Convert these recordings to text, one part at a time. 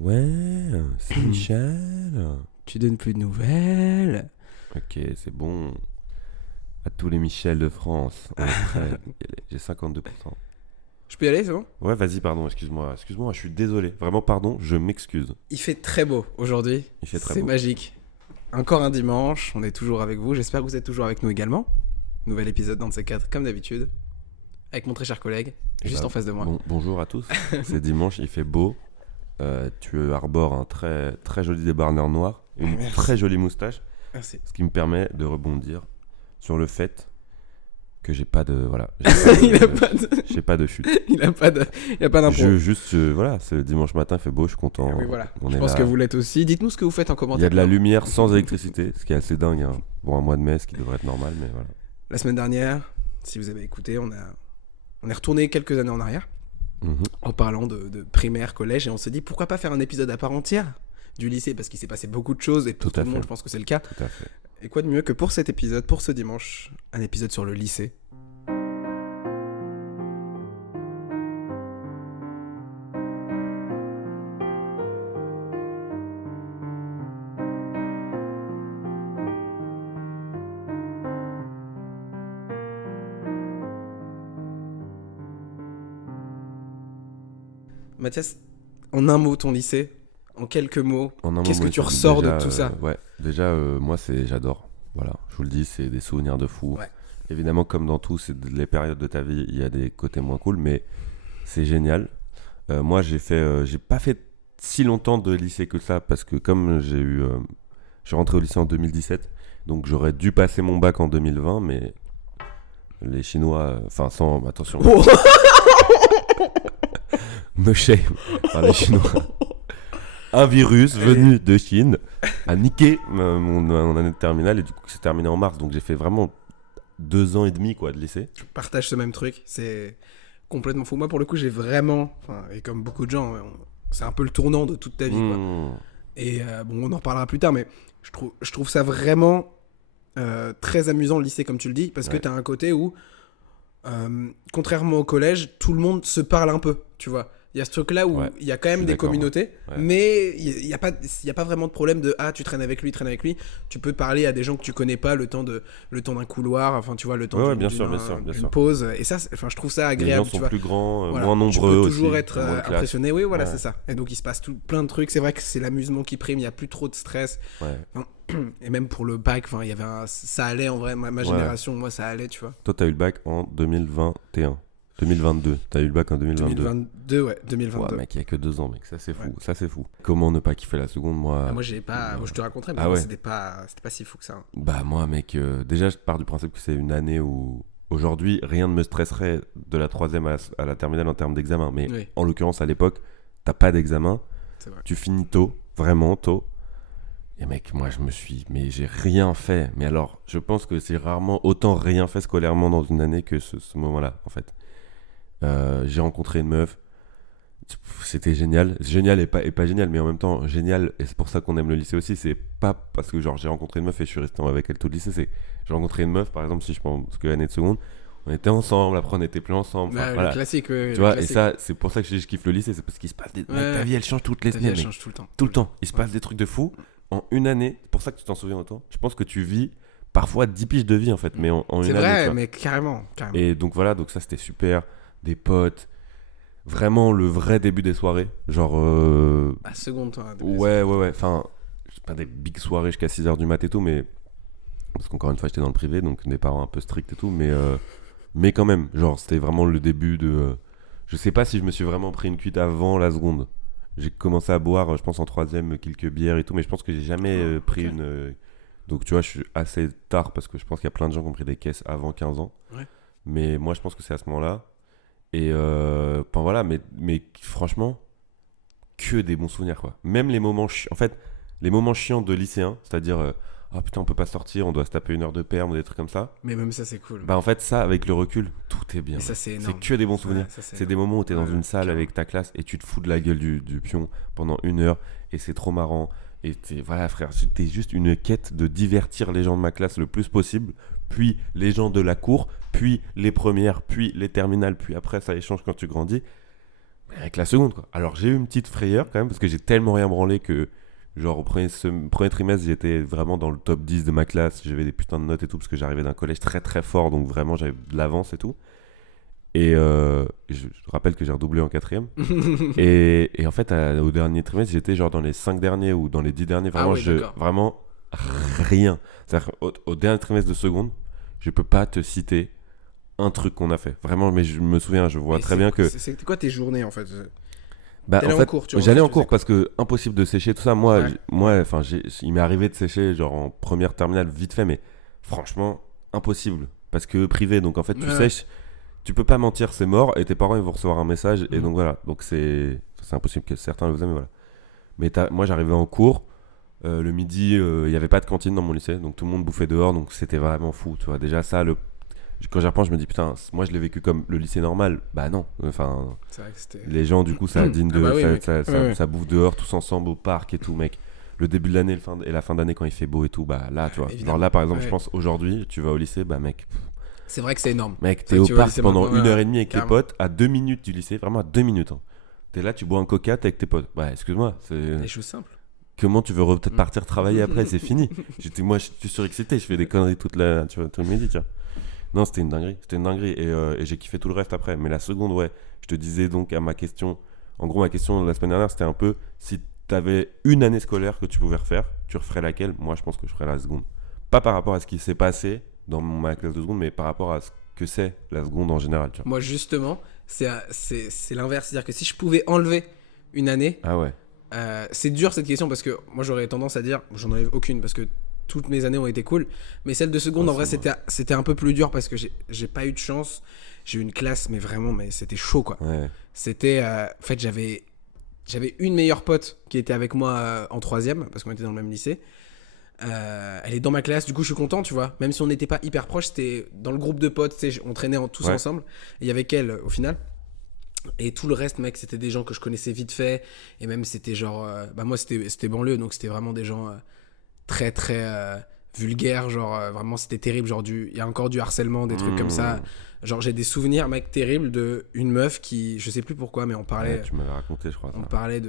Ouais, c'est Michel. Tu donnes plus de nouvelles. Ok, c'est bon. À tous les Michel de France, on est prêts. J'ai 52%. Je peux y aller, c'est bon? Ouais, vas-y, pardon, excuse-moi, je suis désolé. Vraiment, pardon, je m'excuse. Il fait très beau aujourd'hui. Il fait très C'est beau. magique. Encore un dimanche, on est toujours avec vous. J'espère que vous êtes toujours avec nous également. Nouvel épisode dans de ces quatre, comme d'habitude. Avec mon très cher collègue, Et juste bah, en face de moi. bonjour à tous. C'est dimanche, il fait beau. Tu arbores un très, très joli débardeur noir, une Merci. très jolie moustache, Merci. ce qui me permet de rebondir sur le fait que j'ai pas de. Voilà. Il a pas de... J'ai pas de chute. Il a pas d'impro. Voilà, ce dimanche matin, il fait beau, je suis content. Oui, voilà. On Je est pense là. que vous l'êtes aussi. Dites-nous ce que vous faites en Il commentaire. y a de la lumière sans électricité, ce qui est assez dingue. Hein. Bon, un mois de mai, ce qui devrait être normal, mais voilà. La semaine dernière, si vous avez écouté, on est retourné quelques années en arrière Mhm. en parlant de primaire, collège, et on s'est dit pourquoi pas faire un épisode à part entière du lycée, parce qu'il s'est passé beaucoup de choses et pour Tout à tout le monde, fait. je pense que c'est le cas. Tout à fait. Et quoi de mieux que pour cet épisode, pour ce dimanche, un épisode sur le lycée. Mathias, en un mot ton lycée, en quelques mots, En un qu'est-ce moment, que tu c'est ressors déjà, de tout ça? Ouais, déjà, moi, j'adore. Voilà, je vous le dis, c'est des souvenirs de fou. Ouais. Évidemment, comme dans tout, les périodes de ta vie, il y a des côtés moins cool, mais c'est génial. Moi, j'ai pas fait si longtemps de lycée que ça, parce que comme je suis rentré au lycée en 2017, donc j'aurais dû passer mon bac en 2020, mais les Chinois, enfin, sans, attention, Oh no shame, par les Chinois. Un virus venu de Chine a niqué mon année de terminale et du coup c'est terminé en mars, donc j'ai fait vraiment 2 ans et demi quoi de lycée. Je partage ce même truc, c'est complètement fou. Moi, pour le coup, j'ai vraiment, et comme beaucoup de gens, c'est un peu le tournant de toute ta vie, quoi. Mmh. Et bon, on en reparlera plus tard, mais je trouve ça vraiment très amusant le lycée, comme tu le dis, parce que Ouais. t'as un côté où, contrairement au collège, tout le monde se parle un peu, tu vois. Il y a ce truc-là où Ouais, il y a quand je même suis des d'accord, communautés, ouais. mais il y a pas vraiment de problème de tu traînes avec lui, traîne avec lui. Tu peux parler à des gens que tu connais pas le temps d'un couloir, enfin tu vois, le temps Ouais, d'une, bien sûr, d'une- bien sûr, bien d'une sûr. pause. Et ça, enfin, je trouve ça Les agréable, gens tu sont vois. plus grands, Voilà. moins Tu nombreux peux toujours aussi, être il y a moins de classes. impressionné, oui, voilà, Ouais. c'est ça. Et donc il se passe plein de trucs. C'est vrai que c'est l'amusement qui prime, il n'y a plus trop de stress. Ouais. Et même pour le bac, il y avait ça allait en vrai. Ma Ouais. génération, moi, ça allait, tu vois. Toi t'as eu le bac en 2021, 2022. T'as eu le bac en 2022. 2022, ouais, 2022. Ouais, mec, il y a que 2 ans, mec, ça c'est fou, Ouais. ça c'est fou. Comment ne pas kiffer la seconde, moi? Ah, moi, moi, je te raconterai, mais Ah moi, ouais. c'était pas si fou que ça. Bah moi mec, déjà je pars du principe que c'est une année où aujourd'hui rien ne me stresserait de la troisième à la terminale en termes d'examen. Mais Oui. en l'occurrence à l'époque, t'as pas d'examen, C'est vrai. tu finis tôt, vraiment tôt. Et mec, moi mais j'ai rien fait. Mais alors, je pense que c'est rarement autant rien fait scolairement dans une année que ce moment-là en fait. J'ai rencontré une meuf. C'était génial et pas génial, mais en même temps génial, et c'est pour ça qu'on aime le lycée aussi. C'est pas parce que genre j'ai rencontré une meuf et je suis resté avec elle tout le lycée, c'est j'ai rencontré une meuf par exemple, si je pense que l'année de seconde on était ensemble, après on était plus ensemble, enfin, Le voilà, classique, oui, tu le vois. classique. Et ça c'est pour ça que je kiffe le lycée, c'est parce qu'il se passe des... mec, ta vie elle change toutes les Ta vie, semaines, elle mec. change tout le temps. Tout le temps il se passe des trucs de fou en une année. C'est pour ça que tu t'en souviens autant. Je pense que tu vis parfois 10 piges de vie en fait, mais en C'est une année, tu vrai, vois. mais carrément. Et donc voilà, donc ça c'était super, des potes, vraiment le vrai début des soirées, genre À seconde, toi. ouais, enfin c'est pas des big soirées jusqu'à 6h du mat et tout, mais parce qu'encore une fois j'étais dans le privé, donc des parents un peu stricts et tout, mais quand même, genre c'était vraiment le début de je sais pas si je me suis vraiment pris une cuite avant la seconde. J'ai commencé à boire, je pense en troisième, quelques bières et tout, mais je pense que j'ai jamais pris ok. une donc tu vois, je suis assez tard parce que je pense qu'il y a plein de gens qui ont pris des caisses avant 15 ans. Ouais. Mais moi je pense que c'est à ce moment-là. Et enfin voilà, mais franchement, que des bons souvenirs quoi. Même les moments en fait, les moments chiants de lycéen, c'est-à-dire ah putain on peut pas sortir, on doit se taper une heure de perm ou des trucs comme ça. Mais même ça, c'est cool. Bah en fait ça, avec le recul, tout est bien. Et ça, c'est C'est énorme. que des bons souvenirs. Ouais, ça, C'est des moments où t'es dans Ouais, une salle carrément. avec ta classe et tu te fous de la gueule du pion pendant 1 heure et c'est trop marrant. Et voilà frère, c'était juste une quête de divertir les gens de ma classe le plus possible, puis les gens de la cour, puis les premières, puis les terminales, puis après ça échange quand tu grandis. Avec la seconde, quoi. Alors, j'ai eu une petite frayeur quand même, parce que j'ai tellement rien branlé que, genre, au premier trimestre, j'étais vraiment dans le top 10 de ma classe. J'avais des putains de notes et tout, parce que j'arrivais d'un collège très très fort, donc vraiment, j'avais de l'avance et tout. Et je rappelle que j'ai redoublé en quatrième. Et en fait, au dernier trimestre, j'étais genre dans les 5 derniers ou dans les 10 derniers. Vraiment, vraiment rien. C'est-à-dire au dernier trimestre de seconde, je peux pas te citer un truc qu'on a fait. Vraiment, mais je me souviens, je vois très bien que... C'était quoi tes journées, en fait? Bah, T'allais en fait, en cours, tu vois, j'allais en tu cours faisais parce que impossible de sécher tout ça. Moi, Ouais. enfin, il m'est arrivé de sécher genre en première terminale vite fait, mais franchement, impossible. Parce que privé, donc en fait, tu Ouais. sèches, tu peux pas mentir, c'est mort, et tes parents ils vont recevoir un message, et Mhm. donc voilà. Donc c'est impossible que certains le faisaient, mais voilà. Mais moi, j'arrivais en cours, le midi, il y avait pas de cantine dans mon lycée, donc tout le monde bouffait dehors, donc c'était vraiment fou, tu vois. Déjà, ça, quand j'y repense, je me dis, putain, moi je l'ai vécu comme le lycée normal. Bah non, enfin. C'est vrai que c'était... Les gens, du coup, ça digne Ah bah oui, mec. ça bouffe dehors tous ensemble au parc et tout, mec. Le début de l'année et la fin d'année quand il fait beau et tout, bah là, tu vois. Évidemment. Genre là, par exemple, Ouais. je pense aujourd'hui, tu vas au lycée, bah mec, C'est vrai que c'est énorme. mec, C'est t'es vrai au que tu vas au parc lycée pendant maintenant, 1h30 avec carrément. les potes, à 2 minutes du lycée, vraiment à 2 minutes. Hein. T'es là, tu bois un coca, t'es avec tes potes. Bah excuse-moi, Des choses simples. comment tu veux peut-être Mm. partir travailler après, c'est fini. Moi, je suis surexcité, je fais des conneries tout le midi, tu vois. Non, c'était une dinguerie, et j'ai kiffé tout le reste après. Mais la seconde, ouais, je te disais donc à ma question, en gros, ma question de la semaine dernière, c'était un peu si t'avais une année scolaire que tu pouvais refaire, tu referais laquelle? Moi, je pense que je ferais la seconde. Pas par rapport à ce qui s'est passé dans ma classe de seconde, mais par rapport à ce que c'est la seconde en général, tu vois. Moi, justement, c'est l'inverse. C'est-à-dire que si je pouvais enlever une année, Ah ouais. c'est dur cette question parce que moi, j'aurais tendance à dire, j'en enlève aucune parce que toutes mes années ont été cool. Mais celle de seconde, Ouais, en vrai, c'est c'était un peu plus dur parce que j'ai pas eu de chance. J'ai eu une classe, mais vraiment, mais c'était chaud, quoi. Ouais. C'était, en fait, j'avais une meilleure pote qui était avec moi en troisième parce qu'on était dans le même lycée. Elle est dans ma classe, du coup je suis content, tu vois. Même si on n'était pas hyper proches, c'était dans le groupe de potes, tu sais, on traînait tous Ouais. ensemble. Et il y avait qu'elle au final. Et tout le reste, mec, c'était des gens que je connaissais vite fait. Et même c'était genre, bah moi c'était banlieue, donc c'était vraiment des gens très très vulgaires, genre vraiment c'était terrible. Genre il y a encore du harcèlement, des trucs comme ça. Genre j'ai des souvenirs, mec, terribles de une meuf qui, je sais plus pourquoi, mais on parlait. Ouais, tu m'avais raconté, je crois. On Ça. parlait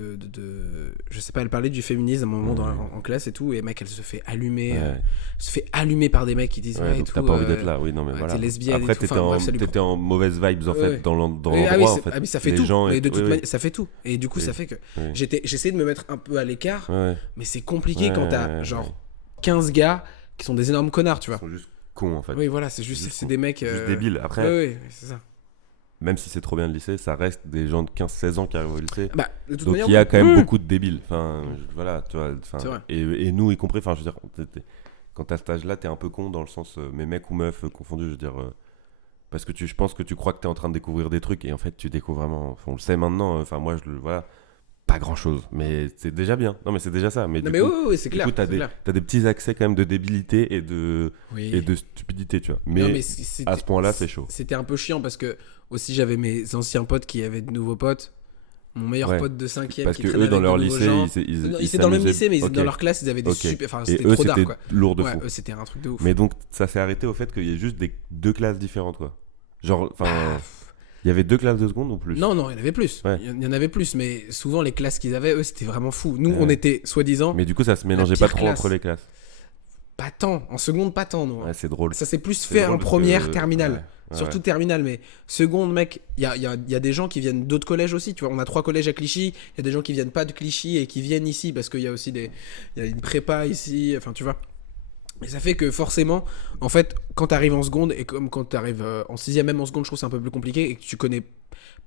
je sais pas, elle parlait du féminisme à un moment en classe et tout, et mec, elle se fait allumer, Ouais. se fait allumer par des mecs qui disent Ouais, ouais et donc tout. t'as pas envie d'être là, oui, non mais ouais, voilà. t'es lesbienne Après, et tout. Enfin, bref, ça lui t'étais en mauvaise vibes en Ouais, fait, ouais. dans l'endroit Ah oui, en fait. ah, mais ça fait Les tout. gens Mais et de tout, toute oui, manière, ça fait tout. Et du coup, Oui. ça fait que Oui. j'essayais de me mettre un peu à l'écart, Ouais. mais c'est compliqué quand t'as Ouais, genre ouais. 15 gars qui sont des énormes connards, tu Ils vois. sont juste cons en fait. Oui, voilà, c'est juste, Juste c'est con. des mecs. Juste débiles. Après, Ouais, ouais, c'est ça. même si c'est trop bien le lycée, ça reste des gens de 15-16 ans qui arrivent au lycée. Bah, de toute Donc manière, il y a quand même oui. beaucoup de débiles. Enfin, voilà, tu vois. Enfin, C'est vrai. et nous y compris. Enfin, je veux dire, quand t'as cet âge-là, t'es un peu con dans le sens, mais mec ou meuf confondus, je veux dire. Parce que je pense que tu crois que t'es en train de découvrir des trucs et en fait tu découvres vraiment. Enfin, on le sait maintenant. Enfin, moi, voilà, pas grand-chose, mais c'est déjà bien. Non, mais c'est déjà ça. Mais Non, du mais coup, oui, c'est du clair. coup, t'as c'est clair. des petits accès quand même de débilité et Oui. de stupidité, tu vois. Non, Mais c'était- à ce point-là, c'est chaud. C'était un peu chiant parce que aussi j'avais mes anciens potes qui avaient de nouveaux potes. Mon meilleur Ouais. pote de 5ème Parce qui que traînait eux, dans avec leur de nouveaux lycée, gens. ils Ils étaient dans le même s'amusaient- lycée, mais Ok. dans leur classe, ils avaient des Ok. super. Enfin, Et c'était eux, trop d'art, c'était quoi. lourd de Ouais, fou. eux, c'était un truc de ouf. Mais donc, ça s'est arrêté au fait qu'il y ait juste deux classes différentes, quoi. Genre, enfin, Bah, il y avait 2 classes de seconde ou plus? non, il y en avait plus. Ouais. Il y en avait plus, mais souvent les classes qu'ils avaient, eux, c'était vraiment fou. Nous, Ouais. on était soi-disant Mais du coup, ça se mélangeait pire pas trop classe. entre les classes. pas tant. En seconde, pas tant, non. Ouais, c'est drôle. Ça s'est plus C'est fait drôle en parce première, que- terminale. Ouais, Surtout ouais. terminale, mais seconde, mec, il y a des gens qui viennent d'autres collèges aussi. Tu vois, on a 3 collèges à Clichy. Il y a des gens qui viennent pas de Clichy et qui viennent ici parce qu'il y a aussi il y a une prépa ici. Enfin, tu vois. Et ça fait que forcément, en fait, quand t'arrives en seconde et comme quand t'arrives en sixième, même en seconde, je trouve que c'est un peu plus compliqué et que tu connais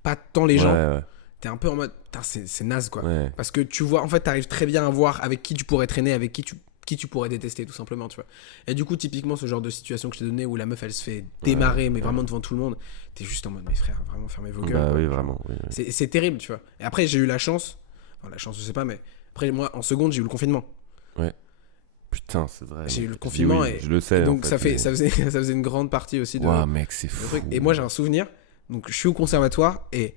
pas tant les gens, Ouais, t'es un peu en mode, putain, c'est naze quoi. ouais. Parce que tu vois, en fait, t'arrives très bien à voir avec qui tu pourrais traîner, avec qui tu pourrais détester tout simplement, tu vois. Et du coup, typiquement, ce genre de situation que je t'ai donné où la meuf elle se fait démarrer, mais vraiment devant tout le monde, t'es juste en mode, mes frères, vraiment fermez vos gueules. Bah quoi. oui, vraiment. Oui, oui. C'est terrible, tu vois. Et après, j'ai eu la chance, je sais pas, mais après, moi, en seconde, j'ai eu le confinement. Putain, c'est vrai. J'ai eu mec. le confinement Oui, et- je le sais. Et donc, en ça mais- faisait une grande partie aussi de. Ouah, mec, c'est le fou. truc. Et moi, j'ai un souvenir. Donc, je suis au conservatoire et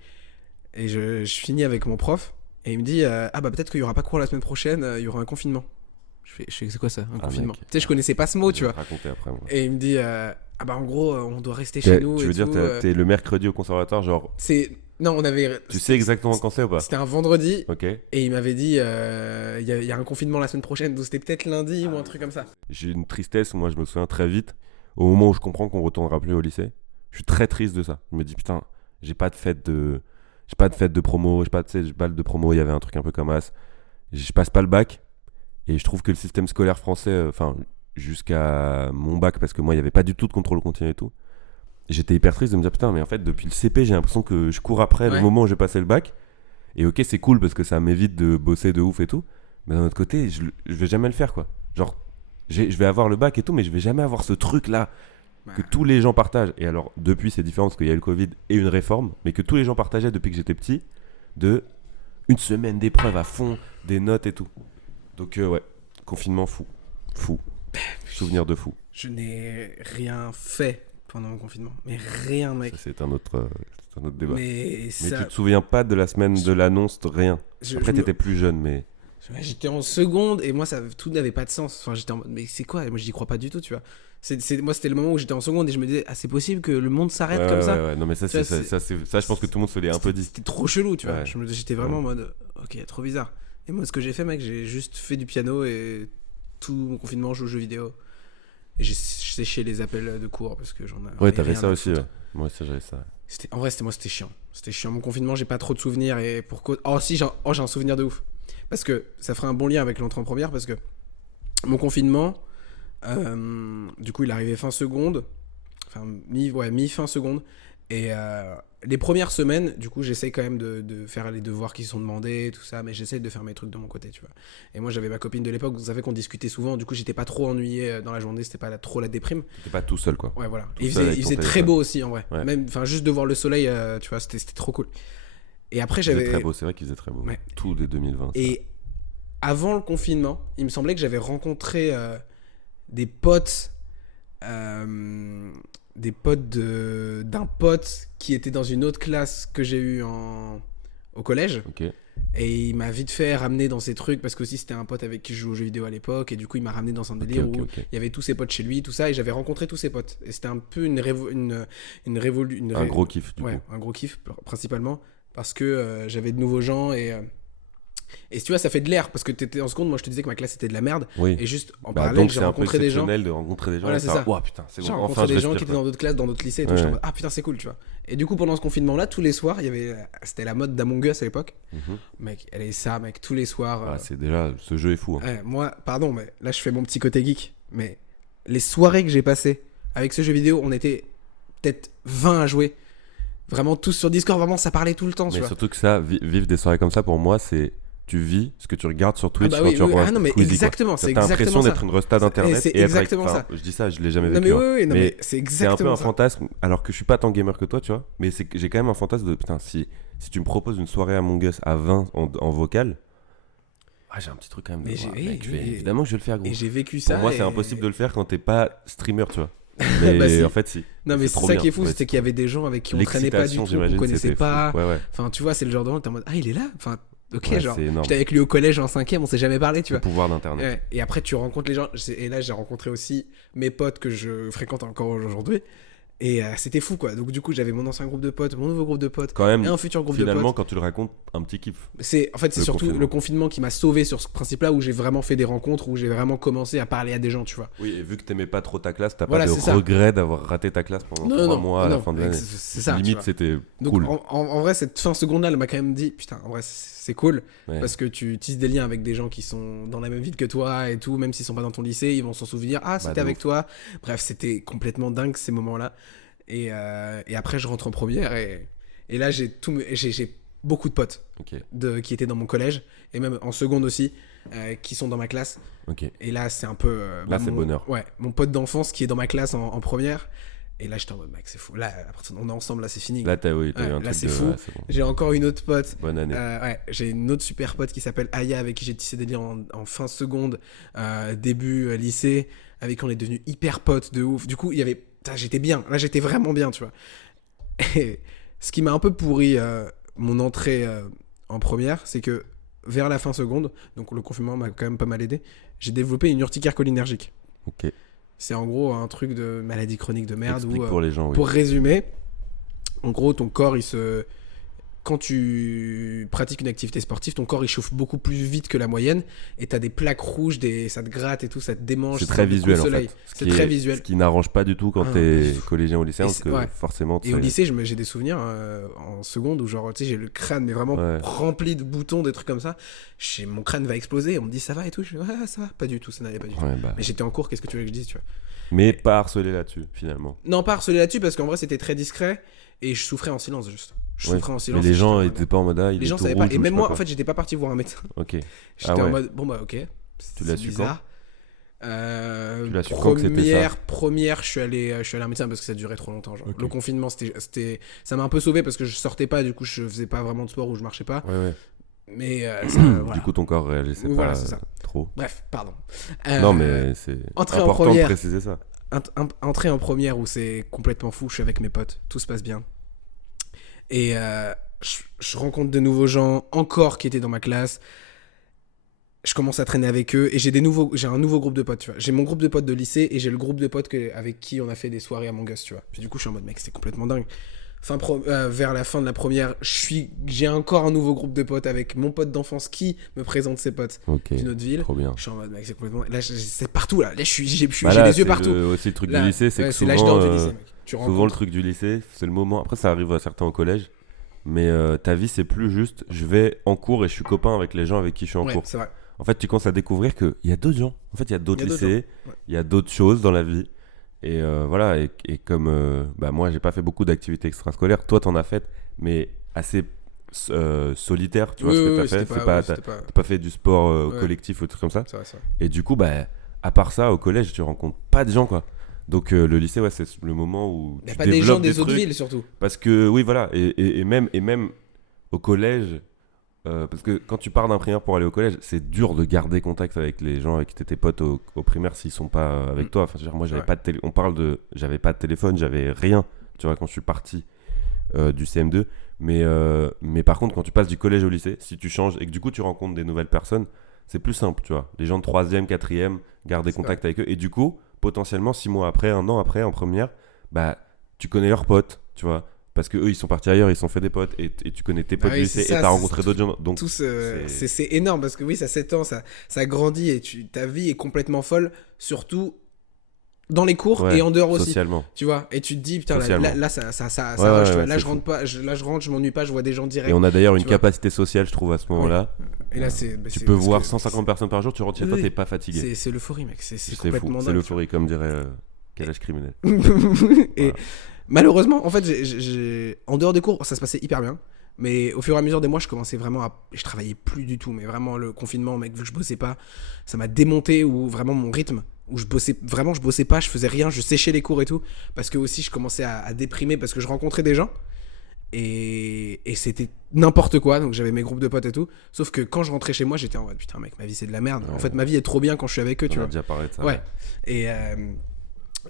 je finis avec mon prof. Et il me dit ah bah peut-être qu'il y aura pas cours la semaine prochaine, il y aura un confinement. Je fais c'est quoi ça, un confinement? mec. Tu sais, je connaissais pas ce mot, Je tu vais vois. te raconter après, moi. Et il me dit ah bah en gros, on doit rester chez nous. Tu et veux dire, tout, t'es le mercredi au conservatoire, genre. c'est Non, on avait. Tu sais exactement quand c'est ou pas? C'était un vendredi. Ok. Et il m'avait dit, il y a un confinement la semaine prochaine, donc c'était peut-être lundi ou un truc comme ça. J'ai une tristesse, moi je me souviens très vite, au moment où je comprends qu'on retournera plus au lycée. Je suis très triste de ça. Je me dis putain, j'ai pas de fête de... J'ai pas de fête de promo, j'ai pas de balle de promo, il y avait un truc un peu comme as. Je passe pas le bac. Et je trouve que le système scolaire français, enfin, jusqu'à mon bac, parce que moi il y avait pas du tout de contrôle continu et tout. J'étais hyper triste de me dire putain, mais en fait depuis le CP j'ai l'impression que je cours après le moment où j'ai passé le bac. Et ok, c'est cool parce que ça m'évite de bosser de ouf et tout. Mais d'un autre côté, je vais jamais le faire quoi. Genre, je vais avoir le bac et tout, mais je vais jamais avoir ce truc là que tous les gens partagent. Et alors, depuis, c'est différent parce qu'il y a eu le Covid et une réforme, mais que tous les gens partageaient depuis que j'étais petit, de une semaine d'épreuves à fond, des notes et tout. Donc, ouais, confinement fou. Fou. Souvenir de fou. Je n'ai rien fait pendant mon confinement. Mais rien, mec. Ça, c'est un autre débat. Mais tu te souviens pas de la semaine de l'annonce, rien. Après, t'étais plus jeune, mais. J'étais en seconde et moi, tout n'avait pas de sens. Enfin, j'étais en mode, mais c'est quoi? Moi, j'y crois pas du tout, tu vois. Moi, c'était le moment où j'étais en seconde et je me disais, ah, c'est possible que le monde s'arrête comme ça. Ouais. Non, mais ça, je pense que tout le monde se l'est un peu dit. C'était trop chelou, tu vois. Ouais. J'étais vraiment en mode, ok, trop bizarre. Et moi, ce que j'ai fait, mec, j'ai juste fait du piano et tout mon confinement, je joue aux jeux vidéo. Et j'ai séché les appels de cours parce que j'en ai. Ouais, t'avais ça aussi, ouais. Moi aussi, j'avais ça. En vrai, c'était chiant. C'était chiant. Mon confinement, j'ai pas trop de souvenirs. Et pour cause. Oh, si, j'ai un souvenir de ouf. Parce que ça ferait un bon lien avec l'entrée en première. Parce que mon confinement, du coup, il arrivait fin seconde. Enfin, mi-fin seconde. Et les premières semaines, du coup, j'essaye quand même de faire les devoirs qui sont demandés, tout ça, mais j'essaye de faire mes trucs de mon côté, tu vois. Et moi, j'avais ma copine de l'époque, vous savez qu'on discutait souvent, du coup, j'étais pas trop ennuyé dans la journée, c'était pas trop la déprime. T'étais pas tout seul, quoi. Ouais, voilà. Il faisait très beau aussi, en vrai. Ouais. Même, enfin, juste de voir le soleil, tu vois, c'était trop cool. Et après, Il faisait très beau, c'est vrai qu'il faisait très beau. Ouais. Tout dès 2020. Et avant le confinement, il me semblait que j'avais rencontré des potes. Des potes d'un pote qui était dans une autre classe que j'ai eu au collège. Ok. Et il m'a vite fait ramener dans ses trucs parce que aussi c'était un pote avec qui je jouais aux jeux vidéo à l'époque et du coup il m'a ramené dans un délire où il y avait tous ses potes chez lui, tout ça, et j'avais rencontré tous ses potes. Et c'était un peu un gros kiff du coup. Un gros kiff principalement parce que j'avais de nouveaux gens et tu vois, ça fait de l'air parce que t'étais en seconde. Moi, je te disais que ma classe était de la merde. Oui. Et juste en parallèle, j'ai rencontré des gens. De rencontrer des gens. Voilà, c'est ça. Ouah, putain, c'est bon. J'ai rencontré des gens qui étaient dans d'autres classes, dans d'autres lycées. Et tout. J'étais en mode, ah putain, c'est cool, tu vois. Et du coup, pendant ce confinement-là, tous les soirs, c'était la mode d'Among Us à l'époque. Mec, elle est ça, mec, tous les soirs. Ah, c'est déjà, ce jeu est fou. Hein. Ouais, moi, pardon, mais là, je fais mon petit côté geek. Mais les soirées que j'ai passées avec ce jeu vidéo, on était peut-être 20 à jouer. Vraiment tous sur Discord, vraiment, ça parlait tout le temps. Mais surtout que ça, vivre des soirées comme ça, pour moi, c'est. Tu vis ce que tu regardes sur Twitch quand tu regardes. Ah non, mais Squeezie, exactement, c'est exactement ça. T'as l'impression d'être une resta d'internet. C'est exactement ça. Je dis ça, je l'ai jamais vécu. Non, mais mais c'est exactement ça. C'est un peu un fantasme, alors que je suis pas tant gamer que toi, tu vois. Mais j'ai quand même un fantasme de putain, si tu me proposes une soirée Among Us à 20 en vocal. Ah, j'ai un petit truc quand même. Évidemment que je vais le faire, gros. Et j'ai vécu ça. Pour moi, c'est impossible de le faire quand t'es pas streamer, tu vois. Mais en fait, si. Non, mais c'est ça qui est fou, c'était qu'il y avait des gens avec qui on traînait pas du tout, qu'on connaissait pas. Enfin, tu vois, c'est le genre de gens où t'es en mode, ah, il est là. Enfin, ok, genre, j'étais avec lui au collège en 5ème, on s'est jamais parlé, tu vois. Le pouvoir d'internet. Ouais. Et après, tu rencontres les gens. Et là, j'ai rencontré aussi mes potes que je fréquente encore aujourd'hui. Et c'était fou, quoi. Donc, du coup, j'avais mon ancien groupe de potes, mon nouveau groupe de potes, quand même, et un futur groupe de potes. Finalement, quand tu le racontes, un petit kiff. C'est surtout le confinement qui m'a sauvé sur ce principe-là, où j'ai vraiment fait des rencontres, où j'ai vraiment commencé à parler à des gens, tu vois. Oui, et vu que t'aimais pas trop ta classe, t'as pas de regret d'avoir raté ta classe pendant 3 mois à la fin de l'année. C'est ça. Limite, c'était donc, cool. En vrai, cette fin secondaire, elle m'a quand même dit, putain, en vrai, c'est cool, parce que tu tisses des liens avec des gens qui sont dans la même ville que toi et tout, même s'ils sont pas dans ton lycée, ils vont s'en souvenir. Ah, c'était avec toi. Bref, c'était complètement dingue ces moments-là. Et après, je rentre en première et là, j'ai beaucoup de potes qui étaient dans mon collège et même en seconde aussi, qui sont dans ma classe. Et là, c'est un peu. C'est bonheur. Ouais, mon pote d'enfance qui est dans ma classe en première. Et là, j'étais en mode, mec, c'est fou. Là, on est ensemble, là, c'est fini. Là, t'as eu un là, truc c'est fou. Ouais, c'est bon. J'ai encore une autre pote. Bonne année. J'ai une autre super pote qui s'appelle Aya, avec qui j'ai tissé des liens en fin seconde, début lycée, avec qui on est devenus hyper potes de ouf. Du coup, il y avait. J'étais bien. Là, j'étais vraiment bien, tu vois. Et ce qui m'a un peu pourri mon entrée en première, c'est que vers la fin seconde, donc le confinement m'a quand même pas mal aidé, j'ai développé une urticaire cholinergique. C'est en gros un truc de maladie chronique de merde. Explique pour les gens, Pour résumer, en gros, ton corps, quand tu pratiques une activité sportive, ton corps il chauffe beaucoup plus vite que la moyenne et t'as des plaques rouges, ça te gratte et tout, ça te démange. C'est très visuel en fait. C'est très visuel. Ce qui n'arrange pas du tout quand t'es collégien ou lycéen, parce que ouais. forcément. Et au lycée, j'ai des souvenirs en seconde où genre, tu sais, j'ai le crâne mais vraiment rempli de boutons, des trucs comme ça. Mon crâne va exploser. On me dit ça va et tout. Je dis ouais, ça va. Pas du tout, ça n'allait pas du tout. Mais j'étais en cours, qu'est-ce que tu veux que je dise, tu vois. Mais pas harcelé là-dessus, finalement. Non, pas harcelé là-dessus parce qu'en vrai, c'était très discret et je souffrais en silence juste. Je souffrais en silence. Mais les gens étaient pas en mode les gens savaient pas. Et même moi, en fait, j'étais pas parti voir un médecin. Ok. J'étais en mode bon bah ok. Tu l'as su quand tu l'as su quand que c'était ça première, je suis allé à un médecin parce que ça durait trop longtemps. Genre. Okay. Le confinement, ça m'a un peu sauvé parce que je sortais pas, du coup, je faisais pas vraiment de sport ou je marchais pas. Ouais. Mais du coup, ton corps réagissait pas trop. Bref, pardon. Non, mais c'est important de préciser ça. Entrer en première où c'est complètement fou, je suis avec mes potes, tout se passe bien. Et je rencontre de nouveaux gens encore qui étaient dans ma classe. Je commence à traîner avec eux et j'ai un nouveau groupe de potes, tu vois. J'ai mon groupe de potes de lycée et j'ai le groupe de potes avec qui on a fait des soirées à Among Us, tu vois. Puis du coup, je suis en mode mec, c'était complètement dingue. Vers la fin de la première, j'ai encore un nouveau groupe de potes avec mon pote d'enfance qui me présente ses potes d'une autre ville. Trop bien. Je suis en mode mec, c'est complètement. Là, c'est partout là. Là, j'ai les yeux partout. Aussi le truc du lycée, c'est que c'est l'âge d'or du lycée, mec. Souvent le truc du lycée, c'est le moment. Après, ça arrive à certains au collège. Mais ta vie, c'est plus juste je vais en cours et je suis copain avec les gens avec qui je suis en cours. C'est vrai. En fait, tu commences à découvrir qu'il y a d'autres gens. En fait, il y a d'autres lycées, il y a d'autres choses dans la vie. Et voilà, et comme moi, j'ai pas fait beaucoup d'activités extrascolaires, toi, t'en as fait, mais assez solitaire, tu vois ce que t'as fait. T'as pas fait du sport collectif ou des trucs comme ça. C'est vrai. Et du coup, à part ça, au collège, tu rencontres pas de gens, quoi. Donc le lycée, c'est le moment où tu développes des trucs. Il n'y a pas des gens des autres villes, surtout. Parce que, oui, voilà, et même au collège, parce que quand tu pars d'un primaire pour aller au collège, c'est dur de garder contact avec les gens avec qui t'étais potes au primaire s'ils sont pas avec toi. Enfin, moi, j'avais pas de j'avais pas de téléphone, j'avais rien, tu vois, quand je suis parti du CM2. Mais par contre, quand tu passes du collège au lycée, si tu changes et que du coup tu rencontres des nouvelles personnes, c'est plus simple, tu vois. Les gens de 3e, 4e, garder contact avec eux. Et du coup, potentiellement 6 mois après, 1 an après, en première, tu connais leurs potes, tu vois. Parce que eux ils sont partis ailleurs, ils se sont fait des potes et tu connais tes potes du lycée et t'as rencontré d'autres gens. Donc c'est énorme parce que oui, ça 7 ans, ça grandit et ta vie est complètement folle, surtout dans les cours et en dehors aussi. Socialement. Tu vois, et tu te dis putain là ça rush, tu vois. Là je rentre pas, je m'ennuie pas, je vois des gens directs. Et on a d'ailleurs une capacité sociale, je trouve, à ce moment-là. Et là tu peux voir 150 personnes par jour, tu rentres chez toi, t'es pas fatigué. C'est l'euphorie, mec, c'est complètement dingue. C'est l'euphorie, comme dirait Quel âge criminel. Et malheureusement, en fait, en dehors des cours, ça se passait hyper bien. Mais au fur et à mesure des mois, je commençais vraiment je travaillais plus du tout. Mais vraiment, le confinement, mec, vu que je bossais pas, ça m'a démonté, ou vraiment mon rythme, où je bossais pas, je faisais rien, je séchais les cours et tout. Parce que aussi, je commençais à déprimer parce que je rencontrais des gens. Et c'était n'importe quoi, donc j'avais mes groupes de potes et tout. Sauf que quand je rentrais chez moi, j'étais en mode putain, mec, ma vie c'est de la merde. En fait, ma vie est trop bien quand je suis avec eux, tu vois. On a déjà parlé de ça. Ouais.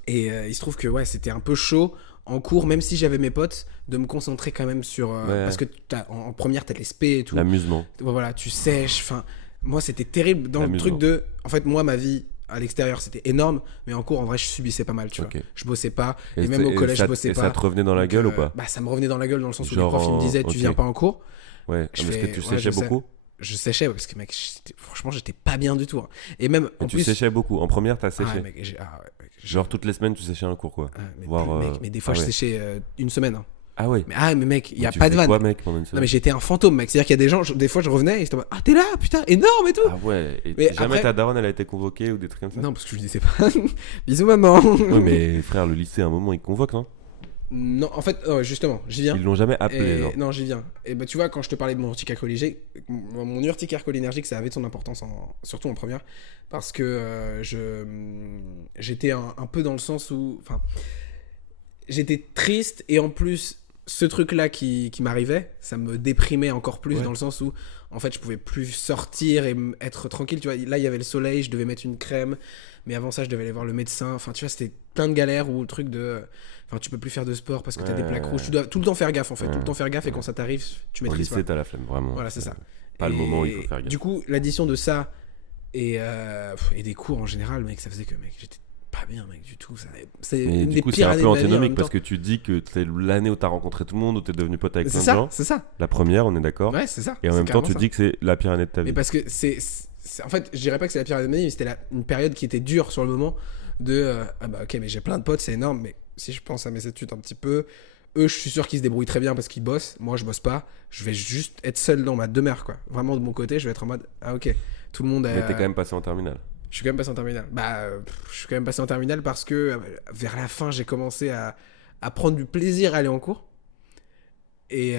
Et il se trouve que c'était un peu chaud en cours, même si j'avais mes potes, de me concentrer quand même sur. Parce que en première, t'as les spé et tout. L'amusement. Voilà, tu sèches. Enfin, moi, c'était terrible dans le truc de. En fait, moi, ma vie à l'extérieur, c'était énorme, mais en cours, en vrai, je subissais pas mal, tu vois. Je bossais pas, et même au collège, je bossais pas. Et ça te revenait dans la gueule ou pas? Ça me revenait dans la gueule dans le sens où les profs me disaient, tu viens pas en cours. Ouais, parce que tu séchais beaucoup. Je séchais parce que, mec, franchement, j'étais pas bien du tout. Hein. Et même. Tu séchais beaucoup. En première, t'as séché. Mec, genre toutes les semaines, tu séchais un cours, quoi. Mais des fois, je séchais une semaine. Hein. Ah ouais. Mais mec, il y a pas de vanne. Quoi, mec, pendant une semaine? Non, mais j'étais un fantôme, mec. C'est-à-dire qu'il y a des gens, des fois, je revenais et j'étais en mode, t'es là, putain, énorme et tout. Ah ouais. Et jamais ta daronne, elle a été convoquée ou des trucs comme ça? Non, parce que je lui disais pas. Bisous, maman. Ouais, mais frère, le lycée, à un moment, il convoque, non? Non, en fait, justement, j'y viens. Ils l'ont jamais appelé, non? Non, j'y viens. Et tu vois, quand je te parlais de mon urticaire cholinergique, ça avait de son importance, surtout en première, parce que j'étais un peu dans le sens où, enfin, j'étais triste et en plus, ce truc-là qui m'arrivait, ça me déprimait encore plus dans le sens où, en fait, je pouvais plus sortir et être tranquille. Tu vois, là, il y avait le soleil, je devais mettre une crème, mais avant ça, je devais aller voir le médecin. Enfin, tu vois, c'était plein de galères ou le truc de. Enfin, tu peux plus faire de sport parce que t'as des plaques rouges. Tu dois tout le temps faire gaffe, en fait. Tout le temps faire gaffe et quand ça t'arrive, tu maîtrises pas. Au lycée, t'as la flemme, vraiment. Voilà, c'est ça. Pas le moment où il faut faire gaffe. Du coup, l'addition de ça et des cours en général, mec, ça faisait que, mec, j'étais Pas bien, mec, du tout. C'est Mais une du des coup, c'est pires un années peu de ma vie en antinomique même parce temps. que tu dis que c'est l'année où t'as rencontré tout le monde, où t'es devenu pote avec C'est plein de ça, gens. c'est ça. La première, on est d'accord. Ouais, c'est ça. Et en C'est même temps, carrément tu ça. dis que c'est la pire année de ta Mais vie. parce que en fait, je dirais pas que c'est la pire année de ma vie, mais c'était une période qui était dure sur le moment. Ah bah ok, mais j'ai plein de potes, c'est énorme, mais si je pense à mes études un petit peu, eux, je suis sûr qu'ils se débrouillent très bien parce qu'ils bossent. Moi, je bosse pas. Je vais juste être seul dans ma demeure, quoi. Vraiment, de mon côté, je vais être en mode, ah ok, tout le monde Mais est. t'es quand même passé en terminale. Je suis quand même passé en terminale. Je suis quand même passé en terminale parce que vers la fin, j'ai commencé à prendre du plaisir à aller en cours. Et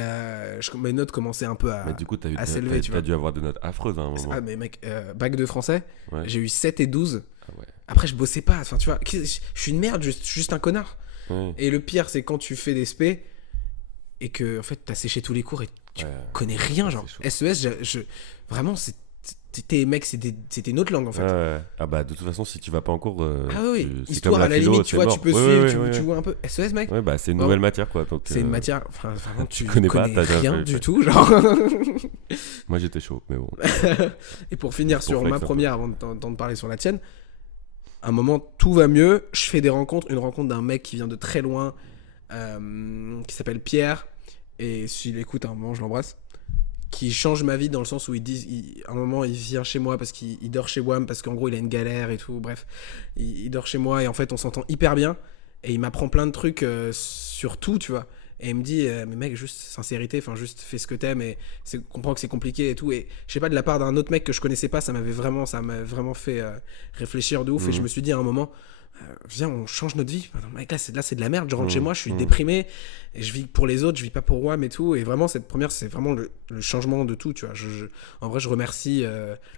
mes notes commençaient un peu Mais du coup, à s'élever, tu vois. t'as dû avoir des notes affreuses à un moment. Ah, mais mec, bac de français, Ouais. j'ai eu 7 et 12. Ah ouais. Après, je bossais pas. Enfin, tu vois, je suis une merde, je suis juste un connard. Ouais. Et le pire, c'est quand tu fais des spé et que, en fait, t'as séché tous les cours et tu Ouais. connais rien, Ouais, genre. c'est SES, vraiment, mec, c'était une autre langue, en fait. Ouais, ouais. Ah bah de toute façon si tu vas pas en cours Ah oui, c'est histoire comme à la philo, limite, tu c'est vois, mort. tu peux Ouais, suivre, ouais, tu ouais. vois un peu. SES, mec, Ouais bah c'est une Vraiment. nouvelle matière quoi donc c'est une matière, enfin, vraiment, tu connais pas, t'as déjà rien fait- du fait. tout, genre. Moi j'étais chaud mais bon. Et pour finir Pour sur flex ma un peu. première, avant de parler sur la tienne, à un moment, tout va mieux, je fais des rencontres, une rencontre d'un mec qui vient de très loin, qui s'appelle Pierre, et s'il écoute, à un moment, je l'embrasse, qui change ma vie dans le sens où à un moment, il vient chez moi parce qu'il dort chez moi, parce qu'en gros, il a une galère et tout, bref. Il dort chez moi et en fait, on s'entend hyper bien. Et il m'apprend plein de trucs sur tout, tu vois. Et il me dit, mais mec, juste sincérité, enfin, juste fais ce que t'aimes et comprends que c'est compliqué et tout. Et je sais pas, de la part d'un autre mec que je connaissais pas, ça m'a vraiment fait réfléchir de ouf. Et je me suis dit à un moment, viens, on change notre vie. Attends, mec, là, c'est de la merde. Je rentre chez moi, je suis déprimé. Et je vis pour les autres, je vis pas pour moi, mais tout. Et vraiment, cette première, c'est vraiment le changement de tout, tu vois. En vrai, je remercie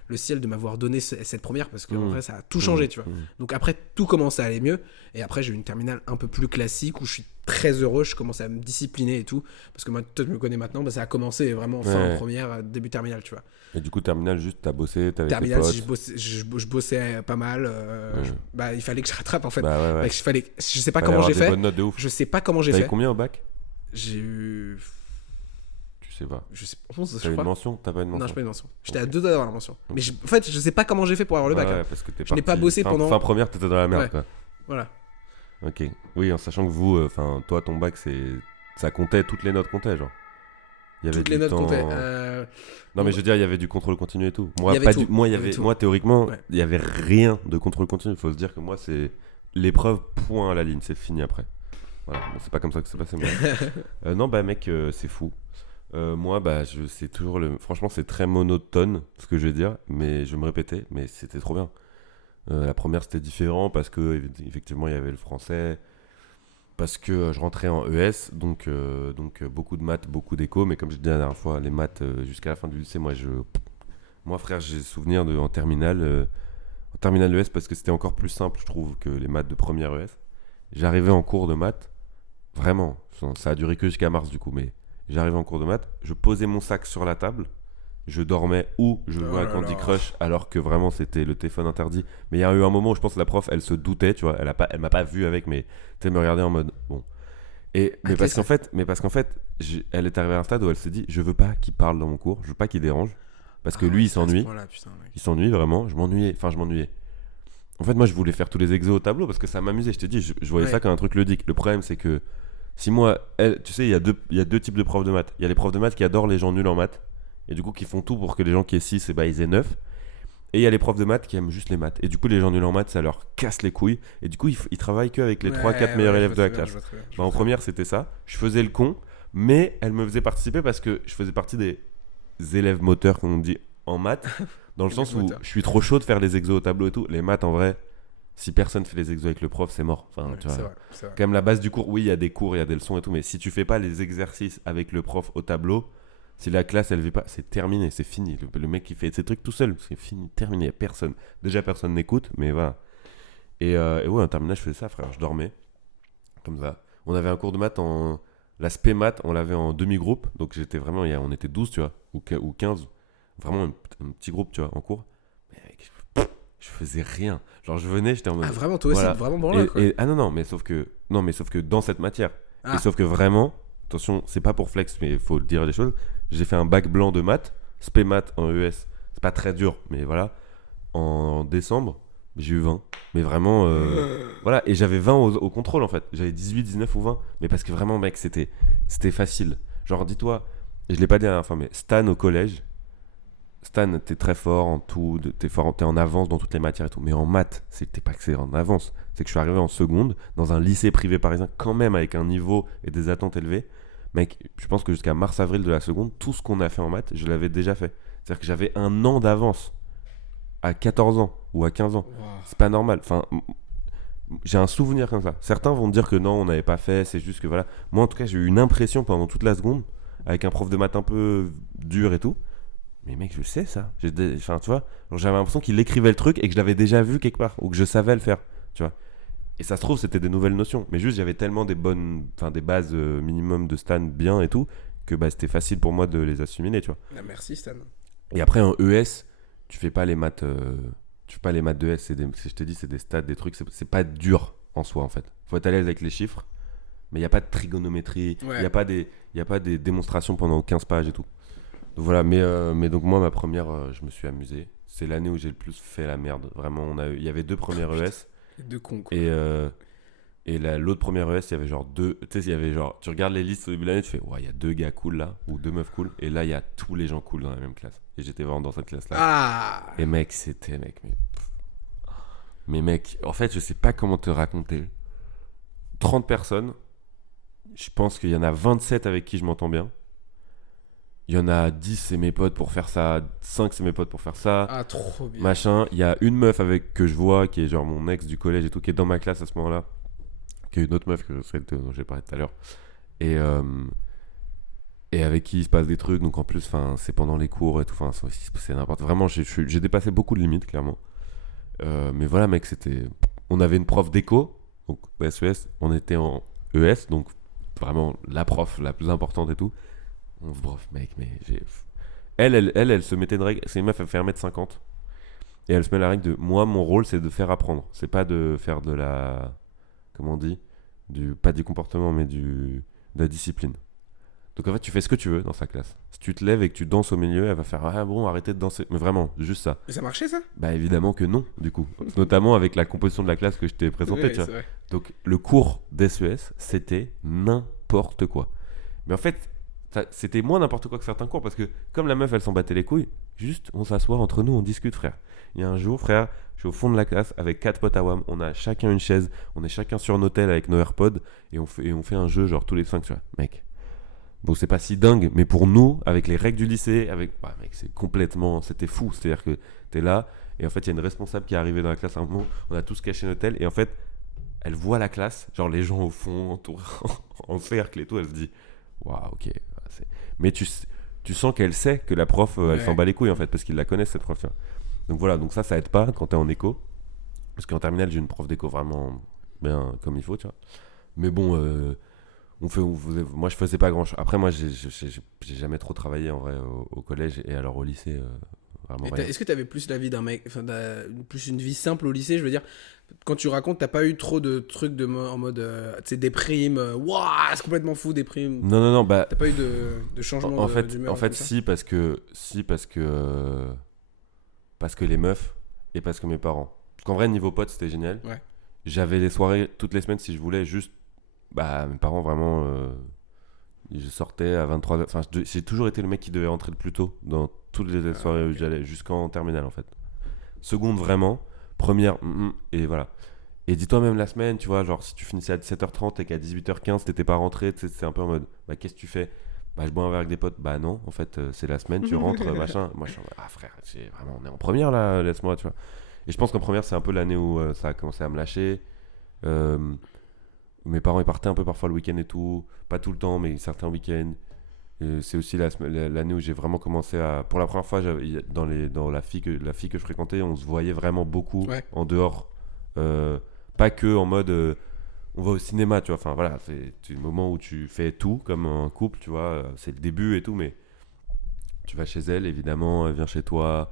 le ciel de m'avoir donné cette première parce que en vrai, ça a tout changé, tu vois. Donc après, tout commence à aller mieux. Et après, j'ai eu une terminale un peu plus classique où je suis très heureux. Je commence à me discipliner et tout. Parce que moi, toi, tu me connais maintenant, bah, ça a commencé vraiment fin Ouais. première, début terminale, tu vois. Et du coup terminale juste t'as bossé, t'avais tes Terminale, potes. je bossais pas mal. Il fallait que je rattrape en fait. Bah ouais ouais. Mec, je sais pas Fallait comment avoir j'ai des fait. bonnes notes de ouf. Je sais pas comment j'ai T'avais fait. combien au bac? J'ai eu. Tu sais pas. Je sais 11, je T'as eu une crois. mention? T'as pas une mention? Non, j'ai pas eu de mention. J'étais à Ok. 2 doigts d'avoir la mention. Ok. Mais en fait, je sais pas comment j'ai fait pour avoir le bac. Ouais, hein. ouais, parce que t'es Je n'ai pas parti- bossé pendant- Fin première t'étais dans la merde Ouais. quoi. Voilà. Ok. Oui en sachant que vous, enfin toi ton bac ça comptait, toutes les notes comptaient genre. Il y avait Toutes les du notes temps- comptaient. Non mais je veux dire il y avait du contrôle continu et tout. Moi Il y avait pas tout. du... moi Il y avait tout. moi théoriquement Ouais. il y avait rien de contrôle continu. Il faut se dire que moi c'est l'épreuve point à la ligne, c'est fini après. Voilà, bon, c'est pas comme ça que c'est passé. Mais... non bah mec c'est fou. Moi bah c'est toujours franchement c'est très monotone ce que je vais dire, mais je vais me répéter, mais c'était trop bien. La première c'était différent parce que effectivement il y avait le français. Parce que je rentrais en ES, donc beaucoup de maths, beaucoup d'éco, mais comme je disais la dernière fois, les maths jusqu'à la fin du lycée, moi frère, j'ai souvenir en terminale ES parce que c'était encore plus simple, je trouve, que les maths de première ES. J'arrivais en cours de maths, vraiment, ça a duré que jusqu'à mars du coup, mais j'arrivais en cours de maths, je posais mon sac sur la table, je dormais ou je jouais Oh à là Candy là. Crush alors que vraiment c'était le téléphone interdit. Mais il y a eu un moment où je pense que la prof elle se doutait, tu vois, elle m'a pas vu avec, mais tu sais, elle me regardait en mode bon. Mais parce qu'en fait, elle est arrivée à un stade où elle s'est dit je veux pas qu'il parle dans mon cours, je veux pas qu'il dérange parce que lui il s'ennuie. Il s'ennuie vraiment, je m'ennuyais. En fait, moi je voulais faire tous les exos au tableau parce que ça m'amusait. Je te dis, je voyais Ouais. ça comme un truc ludique. Le problème c'est que si moi, tu sais, il y a deux types de profs de maths. Il y a les profs de maths qui adorent les gens nuls en maths et du coup qui font tout pour que les gens qui aient 6 ils aient 9. Et il y a les profs de maths qui aiment juste les maths. Et du coup, les gens nuls en maths, ça leur casse les couilles. Et du coup, ils travaillent qu'avec les 3-4 meilleurs élèves de la classe. Bah, en première, c'était ça. Je faisais le con, mais elle me faisait participer parce que je faisais partie des élèves moteurs, comme on dit, en maths. Dans le sens où moteurs. je suis trop chaud de faire les exos au tableau et tout. Les maths, en vrai, si personne fait les exos avec le prof, c'est mort. Enfin, tu vois. C'est vrai. Quand même, la base du cours, oui, il y a des cours, il y a des leçons et tout. Mais si tu fais pas les exercices avec le prof au tableau, si la classe elle vit pas, c'est terminé, c'est fini. Le mec qui fait ses trucs tout seul, c'est fini, terminé, y a personne. Déjà personne n'écoute, mais voilà. Et ouais, en terminale, je faisais ça, frère. Je dormais comme ça. On avait un cours de maths la spé maths, on l'avait en demi-groupe, donc j'étais vraiment, on était 12, tu vois, ou 15, vraiment un petit groupe, tu vois, en cours. Mais mec, je faisais rien. Genre je venais, j'étais en mode. Ah, vraiment, toi aussi, voilà. vraiment branleur, quoi. Ah non, mais sauf que dans cette matière. Ah. Et sauf que vraiment, attention, c'est pas pour flex, mais il faut dire des choses. J'ai fait un bac blanc de maths, spé maths en ES. C'est pas très dur, mais voilà. En décembre, J'ai eu 20. Mais vraiment, voilà. Et j'avais 20 au contrôle, en fait. J'avais 18, 19 ou 20. Mais parce que vraiment, mec, c'était facile. Genre, dis-toi, et je l'ai pas dit la dernière fois, mais Stan au collège, Stan, t'es très fort en tout, t'es en avance dans toutes les matières et tout. Mais en maths, t'es pas que c'est en avance. C'est que je suis arrivé en seconde, dans un lycée privé parisien, quand même avec un niveau et des attentes élevées. Mec, je pense que jusqu'à mars-avril de la seconde, tout ce qu'on a fait en maths, je l'avais déjà fait. C'est-à-dire que j'avais un an d'avance à 14 ans ou à 15 ans. Wow. C'est pas normal. Enfin, j'ai un souvenir comme ça. Certains vont me dire que non, on n'avait pas fait, c'est juste que voilà. Moi, en tout cas, j'ai eu une impression pendant toute la seconde, avec un prof de maths un peu dur et tout. Mais mec, je sais ça. Enfin, tu vois, genre, j'avais l'impression qu'il écrivait le truc et que je l'avais déjà vu quelque part, ou que je savais le faire, tu vois. Et ça se trouve, c'était des nouvelles notions. Mais juste, j'avais tellement des bases minimum de Stan bien et tout, que bah, c'était facile pour moi de les assimiler, tu vois. Ah, merci Stan. Et après, en ES, tu fais pas les maths, tu fais pas les maths de ES. Je te dis, c'est des stats, des trucs. C'est pas dur en soi, en fait. Faut être à l'aise avec les chiffres. Mais il n'y a pas de trigonométrie. Il Ouais. n'y a pas des démonstrations pendant 15 pages et tout. Donc voilà, mais donc moi, ma première, je me suis amusé. C'est l'année où j'ai le plus fait la merde. Vraiment, il y avait 2 premières ES. Deux cons, quoi. Et l'autre première ES, il y avait genre 2. Tu sais, il y avait genre. Tu regardes les listes au début de l'année, tu fais, ouais, il y a 2 gars cool là, ou 2 meufs cool. Et là, il y a tous les gens cool dans la même classe. Et j'étais vraiment dans cette classe-là. Ah. Et mec, c'était, mec, mais mec, en fait, je sais pas comment te raconter. 30 personnes, je pense qu'il y en a 27 avec qui je m'entends bien. Il y en a 10, c'est mes potes pour faire ça. 5, c'est mes potes pour faire ça. Ah, trop bien. Machin. Il y a une meuf que je vois, qui est genre mon ex du collège et tout, qui est dans ma classe à ce moment-là. Qui est une autre meuf celle dont j'ai parlé tout à l'heure. Et, et avec qui il se passe des trucs. Donc en plus, c'est pendant les cours et tout. C'est n'importe. Vraiment, j'ai dépassé beaucoup de limites, clairement. Mais voilà, mec, on avait une prof d'éco, donc au SES, on était en ES, donc vraiment la prof la plus importante et tout. On se brof, mec, mais elle se mettait une règle. C'est une meuf, elle fait 1m50. Et elle se met la règle de moi, mon rôle, c'est de faire apprendre. C'est pas de faire de la. Comment on dit pas du comportement, mais de la discipline. Donc en fait, tu fais ce que tu veux dans sa classe. Si tu te lèves et que tu danses au milieu, elle va faire ah bon, arrêtez de danser. Mais vraiment, juste ça. Et ça marchait, ça? Bah évidemment que non, du coup. Notamment avec la composition de la classe que je t'ai présentée, Oui, tu vois. c'est vrai. Donc le cours d'SES, c'était n'importe quoi. Mais en fait, c'était moins n'importe quoi que certains cours parce que comme la meuf, elle s'en battait les couilles, juste on s'assoit entre nous, on discute, frère. Il y a un jour, frère, je suis au fond de la classe avec 4 potes à WAM, on a chacun une chaise, on est chacun sur nos tels avec nos AirPods et on fait un jeu genre tous les 5, tu vois. Mec, bon, c'est pas si dingue, mais pour nous, avec les règles du lycée, mec, c'était fou. C'est-à-dire que t'es là, et en fait, il y a une responsable qui est arrivée dans la classe à un moment, on a tous caché nos tels, et en fait, elle voit la classe, genre les gens au fond, entourés, en cercle et tout, elle se dit, waouh, ok. Mais tu sens qu'elle sait que la prof, elle s'en bat les couilles, en fait, parce qu'ils la connaissent, cette prof. Donc voilà, donc ça aide pas quand t'es en éco. Parce qu'en terminale, j'ai une prof d'éco vraiment bien comme il faut, tu vois. Mais bon, moi je faisais pas grand chose. Après, moi j'ai jamais trop travaillé en vrai au collège et alors au lycée, vraiment rien. Est-ce que t'avais plus la vie d'un mec, enfin, plus une vie simple au lycée? Je veux dire, quand tu racontes, t'as pas eu trop de trucs en mode, tu sais, déprime, waouh, c'est complètement fou, déprime. Non, bah. T'as pas eu de changement d'humeur? En fait, parce que les meufs et parce que mes parents. Parce qu'en vrai, niveau potes, c'était génial. Ouais. J'avais les soirées toutes les semaines si je voulais, juste. Bah, mes parents, vraiment. Je sortais à 23h. Enfin, j'ai toujours été le mec qui devait rentrer le plus tôt dans toutes les soirées où j'allais, jusqu'en terminale en fait. Seconde, vraiment. Première, et voilà. Et dis-toi même la semaine, tu vois, genre si tu finissais à 17h30 et qu'à 18h15 t'étais pas rentré, c'est un peu en mode, bah qu'est-ce que tu fais? Bah je bois un verre avec des potes. Bah non, en fait, c'est la semaine, tu rentres, machin. Moi je suis en mode, ah frère, on est en première là, laisse-moi, tu vois. Et je pense qu'en première, c'est un peu l'année où ça a commencé à me lâcher. Mes parents ils partaient un peu parfois le week-end et tout, pas tout le temps, mais certains week-ends. Et c'est aussi l'année où j'ai vraiment commencé à. Pour la première fois, dans la fille que je fréquentais, on se voyait vraiment beaucoup en dehors. Pas que en mode on va au cinéma, tu vois. Enfin voilà, c'est le moment où tu fais tout comme un couple, tu vois. C'est le début et tout, mais tu vas chez elle, évidemment, elle vient chez toi.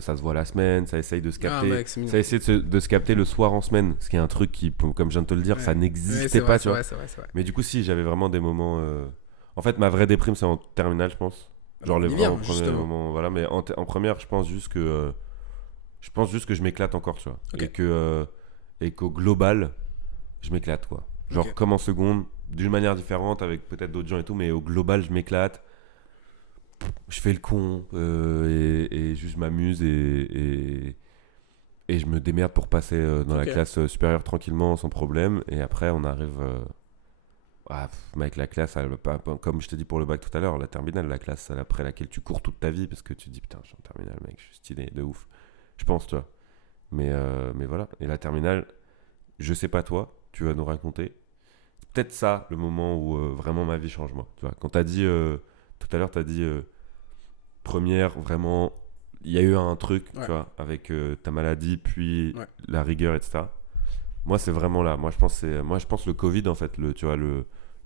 Ça se voit la semaine, ça essaye de se capter. Mec, ça essaie de se capter le soir en semaine, ce qui est un truc qui, comme je viens de te le dire, ça n'existait pas, tu vois. C'est vrai. Mais du coup, si, j'avais vraiment des moments. En fait, ma vraie déprime, c'est en terminale, je pense. Genre les vraiment premiers moments. Voilà, mais en première, je pense juste que Je pense juste que je m'éclate encore, tu vois. Ok. Et qu'au global, je m'éclate, quoi. Genre, Ok. comme en seconde, d'une manière différente, avec peut-être d'autres gens et tout, mais au global, je m'éclate. Je fais le con et juste je m'amuse et je me démerde pour passer dans la Ok. classe supérieure tranquillement, sans problème. Et après, on arrive. Mec, la classe, comme je t'ai dit pour le bac tout à l'heure, la terminale, la classe après laquelle tu cours toute ta vie parce que tu te dis putain, je suis en terminale, mec, je suis stylé de ouf. Je pense, tu vois. Mais voilà. Et la terminale, je sais pas toi, tu vas nous raconter. C'est peut-être ça le moment où vraiment ma vie change, moi. Tu vois, quand t'as dit tout à l'heure, t'as dit première, vraiment, il y a eu un truc, Ouais. tu vois, avec ta maladie, puis Ouais. la rigueur, etc. Moi, c'est vraiment là. Moi, je pense le Covid, en fait, tu vois, le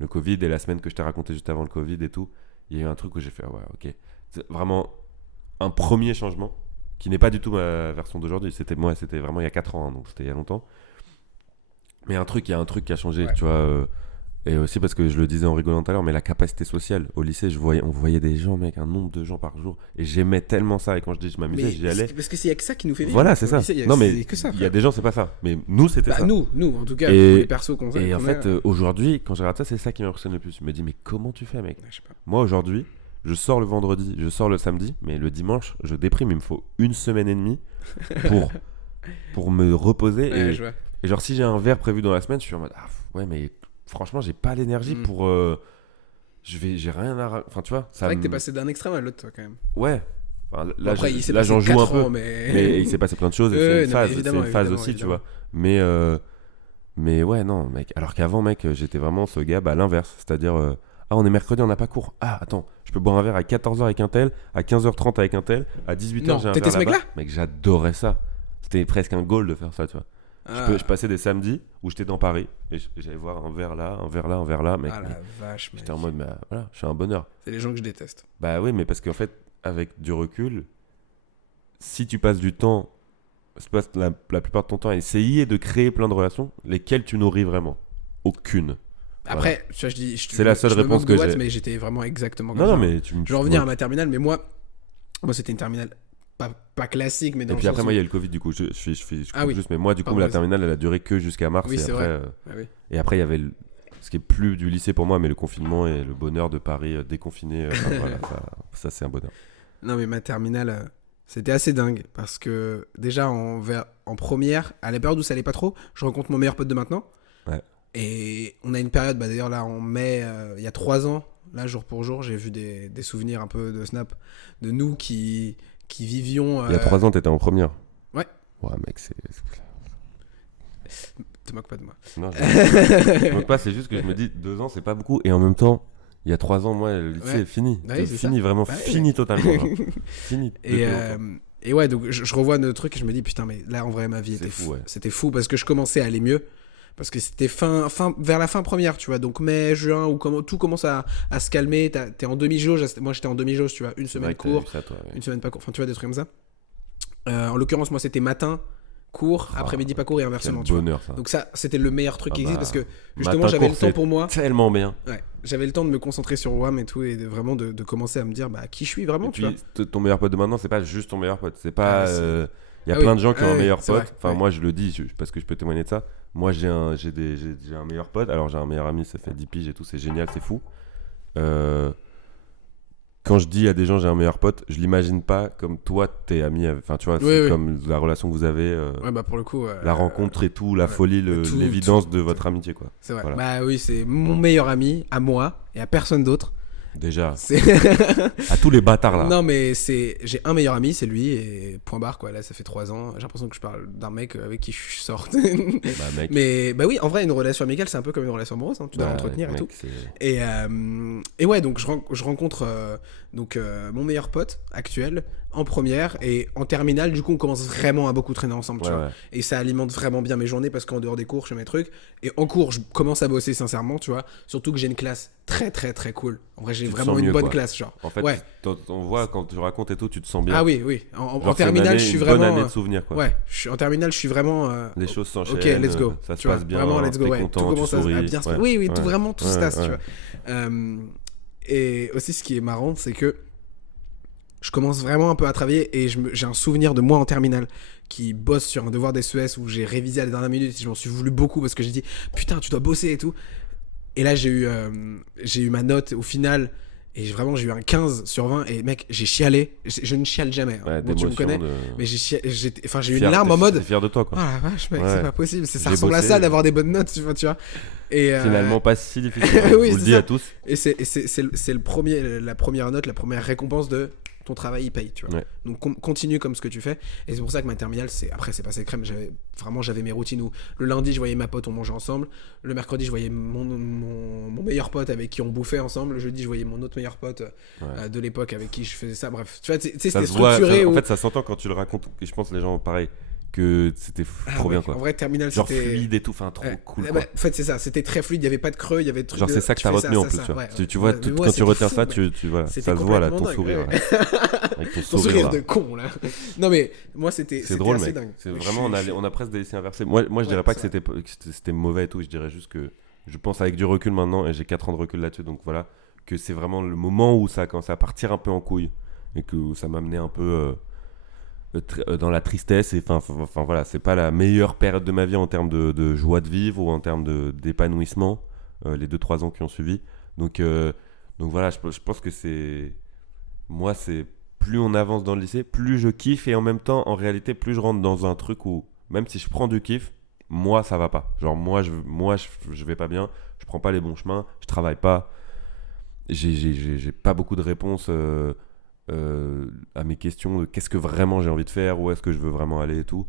Covid et la semaine que je t'ai raconté juste avant le Covid et tout, il y a eu un truc où j'ai fait, ouais, ok. C'est vraiment un premier changement qui n'est pas du tout ma version d'aujourd'hui. C'était vraiment il y a 4 ans, hein, donc c'était il y a longtemps. Mais il y a un truc qui a changé, Ouais. tu vois. Et aussi parce que je le disais en rigolant tout à l'heure, mais la capacité sociale. Au lycée, on voyait des gens, mec, un nombre de gens par jour. Et j'aimais tellement ça. Et quand je dis je m'amusais, Mais j'y allais. parce que c'est que ça qui nous fait vivre. Voilà, c'est Au ça. lycée, Non, mais c'est que ça. il y a Frère. des gens, c'est pas ça. Mais nous, c'était Bah, ça. nous, en tout cas, Et- tous les persos qu'on Et en qu'on fait, a, aujourd'hui, quand je regarde ça, c'est ça qui m'impressionne le plus. Je me dis, mais comment tu fais, mec? je sais pas. Moi, aujourd'hui, je sors le vendredi, je sors le samedi, mais le dimanche, je déprime. Il me faut 1 semaine et demie pour, pour me reposer. Ouais, je vois. Et genre, si j'ai un verre prévu dans la semaine, je suis en mode, ouais, mais franchement, j'ai pas l'énergie Mm. pour. J'ai rien à. Enfin, tu vois, C'est ça vrai que t'es me- passé d'un extrême à l'autre, toi, quand même. Ouais. Enfin, Bon, là, après, il s'est là passé j'en joue un 4 peu. ans, Mais il s'est passé plein de choses. Et c'est Ouais, une non, mais phase. C'est évidemment, une phase évidemment, aussi, tu évidemment. vois. Mais ouais, non, mec. Alors qu'avant, mec, j'étais vraiment ce gars, bah, l'inverse. C'est-à-dire, on est mercredi, on n'a pas cours. Ah, attends, je peux boire un verre à 14h avec un tel, à 15h30 avec un tel, à 18h, Non, j'ai un t'étais verre ce là-bas. mec-là Mec, j'adorais ça. C'était presque un goal de faire ça, tu vois. Ah, Je passais des samedis où j'étais dans Paris et j'allais voir un verre là, un verre là, un verre là, mec. ah mais la vache, mec. j'étais en mode, bah, voilà, je suis un bonheur. C'est les gens que je déteste. Bah oui, mais parce qu'en fait, avec du recul, si tu passes du temps, tu passes la plupart de ton temps à essayer de créer plein de relations, lesquelles tu nourris vraiment? Aucune. Après, tu vois, je dis, C'est la seule je me réponse moque que de Watt, j'ai. mais j'étais vraiment exactement comme Non, ça. non, mais tu me. Je vais revenir à ma terminale, mais moi c'était une terminale pas classique, mais dans Et le puis sens après, où- moi, il y a le Covid, du coup, je coupe Ah oui. juste, mais moi, du coup, Pardon, la vas-y. terminale, elle a duré que jusqu'à mars. Oui, et c'est après, vrai. Ah oui. et après, il y avait ce qui est plus du lycée pour moi, mais le confinement et le bonheur de Paris déconfiné. Enfin, voilà, ça, c'est un bonheur. Non, mais ma terminale, c'était assez dingue parce que déjà en première, à la période où ça allait pas trop, je rencontre mon meilleur pote de maintenant. Ouais. Et on a une période, bah d'ailleurs là en mai, il y a 3 ans, là jour pour jour, j'ai vu des souvenirs un peu de Snap de nous qui vivions. Il y a 3 ans, t'étais en première. Ouais. Ouais, mec, c'est. Te moque pas de moi. Non, je me moque pas, c'est juste que je me dis 2 ans, c'est pas beaucoup. Et en même temps, il y a 3 ans, moi, le lycée Ouais. est fini. Ouais, C'est c'est fini, ça. vraiment Ouais, fini ouais. totalement. genre. Fini. Et, depuis longtemps. et ouais, donc je revois nos trucs et je me dis putain, mais là en vrai ma vie C'est était fou, ouais. C'était fou parce que je commençais à aller mieux. Parce que c'était vers la fin première, tu vois. Donc mai, juin, où tout commence à se calmer. T'es en demi-jauge. Moi j'étais en demi-jauge, tu vois. Une C'est semaine vrai que t'as cours, eu ça, toi, ouais. une semaine pas cours. Enfin, tu vois, des trucs comme ça. En l'occurrence, moi c'était matin, cours, Ah, après-midi pas cours et Quel inversement, tu vois. bonheur, ça. Donc ça, c'était le meilleur truc Ah qui existe bah, parce que justement matin, j'avais cours, le temps c'est pour moi. Tellement bien. Ouais, j'avais le temps de me concentrer sur WAM et tout et vraiment de commencer à me dire bah qui je suis vraiment, Et tu vois. puis, ton meilleur pote de maintenant, c'est pas juste ton meilleur pote. C'est pas. Ah, c'est- Il y a Ah plein oui. de gens qui ont Ah un oui, meilleur c'est pote. vrai, Enfin, ouais. moi, je le dis parce que je peux témoigner de ça. Moi, j'ai un meilleur pote. Alors, j'ai un meilleur ami, ça fait 10 piges et tout. C'est génial, c'est fou. Quand je dis à des gens j'ai un meilleur pote, je l'imagine pas comme toi, t'es ami. Enfin, tu vois, Oui, c'est oui. comme la relation que vous avez, Ouais, bah pour le coup. la rencontre et tout, la ouais. folie, Tout, l'évidence tout, de votre amitié, quoi. C'est vrai. Voilà. Bah oui, c'est mon meilleur ami à moi et à personne d'autre. Déjà, C'est à tous les bâtards là. Non, mais j'ai un meilleur ami, c'est lui et point barre quoi. Là, ça fait 3 ans. J'ai l'impression que je parle d'un mec avec qui je sors. Bah, mec. Mais bah oui, en vrai, une relation amicale, c'est un peu comme une relation amoureuse. Hein. Tu dois bah, l'entretenir et mec, tout. c'est- Et ouais, donc je rencontre mon meilleur pote actuel en première et en terminale. Du coup, on commence vraiment à beaucoup traîner ensemble, tu Ouais, vois. ouais. Et ça alimente vraiment bien mes journées parce qu'en dehors des cours, je fais mes trucs. Et en cours, je commence à bosser sincèrement, tu vois. Surtout que j'ai une classe très très très cool. En vrai, j'ai Tu te vraiment sens une mieux, bonne quoi. classe, genre. En fait, Ouais. on voit quand tu racontes et tout, tu te sens bien. Ah oui, oui. En Genre, c'est une terminale, année- je suis une vraiment. bonne année de souvenirs, quoi. Ouais, en terminale, je suis vraiment. Les choses s'enchaînent. Ok, let's go. Ça se Tu vois, passe bien. Vraiment, let's go. t'es Ouais. content, Tout tu commence à souris. bien se Ouais, Oui, oui, tout ouais, vraiment, tout se ouais, passe, ouais. tu vois. Et aussi, ce qui est marrant, c'est que je commence vraiment un peu à travailler et j'ai un souvenir de moi en terminale qui bosse sur un devoir d'SES où j'ai révisé à la dernière minute et je m'en suis voulu beaucoup parce que j'ai dit putain tu dois bosser et tout. Et là j'ai eu ma note au final et vraiment j'ai eu un 15 sur 20 et mec j'ai chialé. Je ne chiale jamais. Hein. Ouais, Bon, tu me d'émotion, connais. de... Mais j'ai eu une Fier, larme en t'es mode fier de toi, quoi. oh la vache mec Ouais. c'est pas possible. Ça J'ai ressemble à bossé, ça d'avoir des bonnes notes tu vois. Et, Finalement, pas si difficile. Oui, Je vous le c'est dis ça. à tous. Et c'est la première note, la première récompense de ton travail, il paye, tu vois. Ouais. Donc continue comme ce que tu fais. Et c'est pour ça que ma terminale, après, c'est passé crème. J'avais mes routines où le lundi, je voyais ma pote, on mangeait ensemble. Le mercredi, je voyais mon meilleur pote avec qui on bouffait ensemble. Le jeudi, je voyais mon autre meilleur pote de l'époque avec qui je faisais ça. Bref, tu vois, c'était structuré. En fait, ça s'entend quand tu le racontes. Et je pense que les gens, pareil, que c'était trop bien, quoi. En vrai, terminale, Genre c'était fluide et tout, enfin trop cool, quoi. Bah, en fait, c'est ça, c'était très fluide, il n'y avait pas de creux, il y avait Genre c'est ça que t'as retenu en plus, tu vois. Tu vois, quand tu retiens ça, voilà, ça se voit là, ton sourire. Avec ton sourire de con là. Non mais moi c'était drôle, assez mec. dingue. C'est vraiment, on a presque des laissés inversés. Moi je dirais pas que c'était mauvais et tout, je dirais juste que je pense avec du recul maintenant, et j'ai 4 ans de recul là-dessus, donc voilà, que c'est vraiment le moment où ça a commencé à partir un peu en couille, et que ça m'a amené un peu dans la tristesse, et enfin voilà, c'est pas la meilleure période de ma vie en termes de joie de vivre ou en termes d'épanouissement, les 2-3 ans qui ont suivi, donc voilà, je pense que c'est plus on avance dans le lycée, plus je kiffe, et en même temps en réalité plus je rentre dans un truc où même si je prends du kiff, moi ça va pas, genre moi je vais pas bien, je prends pas les bons chemins, je travaille pas, j'ai pas beaucoup de réponses à mes questions de qu'est-ce que vraiment j'ai envie de faire, où est-ce que je veux vraiment aller et tout.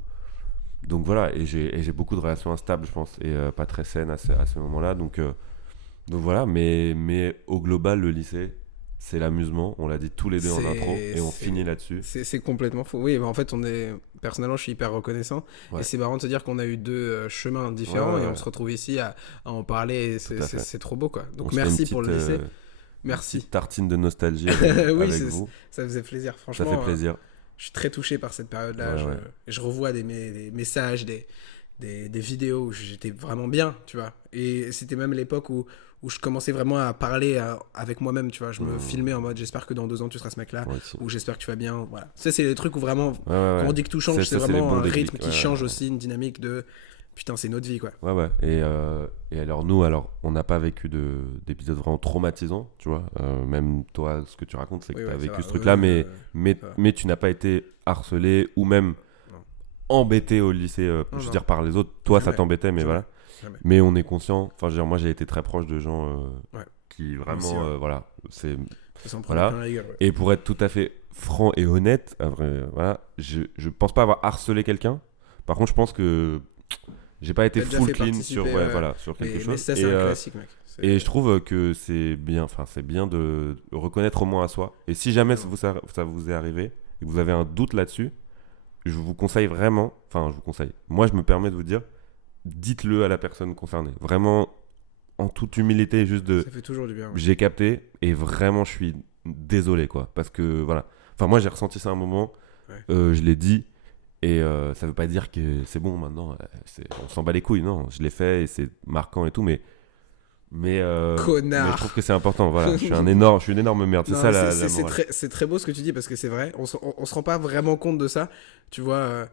Donc voilà, et j'ai beaucoup de relations instables, je pense, et pas très saines à ce moment-là. Donc voilà, mais au global, le lycée, c'est l'amusement. On l'a dit tous les deux en intro, et on finit là-dessus. C'est complètement faux. Oui, bah en fait, personnellement, je suis hyper reconnaissant. Ouais. Et c'est marrant de se dire qu'on a eu deux chemins différents, et on se retrouve ici à en parler. Et c'est trop beau, quoi. Donc merci pour le lycée. Merci. Petite tartine de nostalgie avec vous. Ça faisait plaisir, franchement. Ça fait plaisir. Je suis très touché par cette période-là. Je revois des messages, des vidéos où j'étais vraiment bien, tu vois. Et c'était même l'époque où je commençais vraiment à parler avec moi-même, tu vois. Je me filmais en mode j'espère que dans 2 ans tu seras ce mec-là, ou j'espère que tu vas bien. Voilà. Ça, c'est les trucs où vraiment, quand on dit que tout change, c'est vraiment un rythme qui change aussi, une dynamique de putain, c'est notre vie, quoi. Ouais. Et alors, on n'a pas vécu d'épisodes vraiment traumatisants, tu vois. Même toi, ce que tu racontes, c'est que tu as vécu ce truc-là, mais tu n'as pas été harcelé ou même embêté au lycée, je veux dire, par les autres. Toi, ça t'embêtait, mais voilà. Jamais. Mais on est conscient. Enfin, je veux dire, moi, j'ai été très proche de gens qui vraiment, aussi, voilà, c'est voilà. Et pour être tout à fait franc et honnête, voilà, je pense pas avoir harcelé quelqu'un. Par contre, je pense que j'ai pas été full clean sur sur quelque chose. Mais ça, c'est un classique, mec. Et je trouve que c'est bien de reconnaître au moins à soi. Et si jamais ça vous est arrivé et que vous avez un doute là-dessus, je vous conseille vraiment, moi je me permets de vous dire, dites-le à la personne concernée. Vraiment, en toute humilité, juste ça fait toujours du bien. Ouais. J'ai capté et vraiment je suis désolé, quoi. Parce que voilà. Enfin, moi j'ai ressenti ça à un moment, je l'ai dit. Et ça veut pas dire que c'est bon maintenant, on s'en bat les couilles, non, je l'ai fait et c'est marquant et tout, mais je trouve que c'est important, voilà, je suis une énorme merde, c'est ça la morale. C'est très beau ce que tu dis, parce que c'est vrai, on se rend pas vraiment compte de ça, tu vois,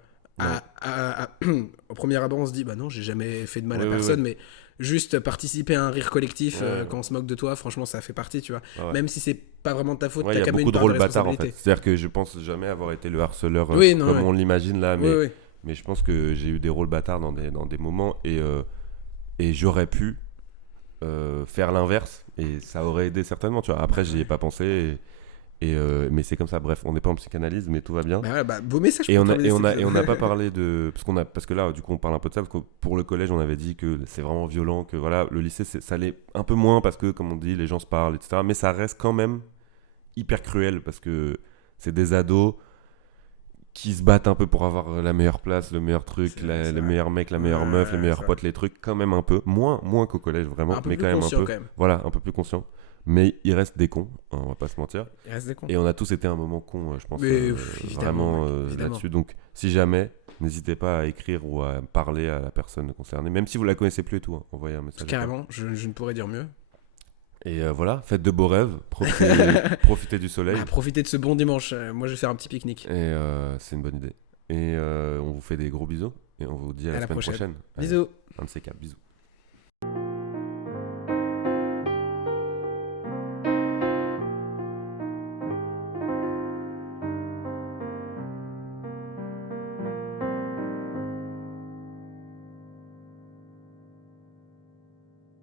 au premier abord on se dit, bah non, j'ai jamais fait de mal à personne, mais juste participer à un rire collectif quand on se moque de toi, franchement ça fait partie, tu vois, même si c'est pas vraiment de ta faute, t'as quand même une part de responsabilité. En fait. C'est-à-dire que je pense jamais avoir été le harceleur comme on l'imagine là, mais je pense que j'ai eu des rôles bâtards dans des moments, et j'aurais pu faire l'inverse, et ça aurait aidé certainement, tu vois. Après j'y ai pas pensé, mais c'est comme ça. Bref, on n'est pas en psychanalyse, mais tout va bien. Beau message. Et on n'a pas parlé de parce que là du coup on parle un peu de ça, parce que pour le collège on avait dit que c'est vraiment violent, que voilà, le lycée ça l'est un peu moins parce que comme on dit les gens se parlent, etc., mais ça reste quand même hyper cruel parce que c'est des ados qui se battent un peu pour avoir la meilleure place, le meilleur truc, le meilleur mec, la meilleure meuf, les meilleurs potes, les trucs, quand même un peu moins qu'au collège vraiment, mais quand même un peu, voilà, un peu plus conscient. Mais il reste des cons, hein, on va pas se mentir. Il reste des cons. Et on a tous été un moment con, je pense, évidemment. là-dessus. Donc, si jamais, n'hésitez pas à écrire ou à parler à la personne concernée, même si vous la connaissez plus et tout. Hein, envoyez un message. Carrément, je ne pourrais dire mieux. Et voilà, faites de beaux rêves, profitez du soleil. Ah, profitez de ce bon dimanche. Moi, je vais faire un petit pique-nique. Et c'est une bonne idée. Et on vous fait des gros bisous. Et on vous dit à la semaine prochaine. Allez, Bisous. un de ces quatre, bisous.